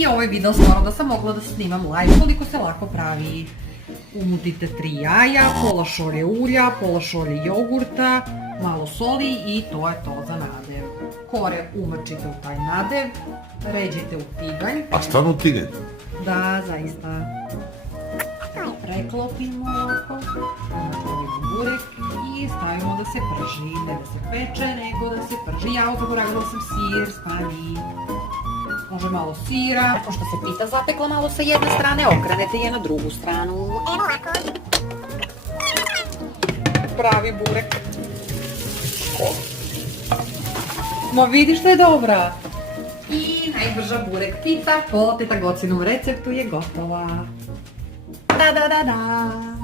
I ovaj video stvarno da sam mogla da snimam live koliko se lako pravi. Umutite 3 jaja, pola šolje ulja, pola šolje jogurta, malo soli i to je to za nadev. Kore umrčite u taj nadev, ređite u tiganj. A stvarno u tiganj? Da, zaista. Preklopimo ovako, stavimo burek i stavimo da se prži, ne da se peče, nego da se prži. Ja zaboravila sam sir, stani. Može malo sira. Pošto se pita zapekla malo sa jedne strane, okrenete je na drugu stranu. Evo ovako. Pravi burek. Ma vidiš da je dobra. I najbrža burek pita po tetagocinom receptu je gotova. Da.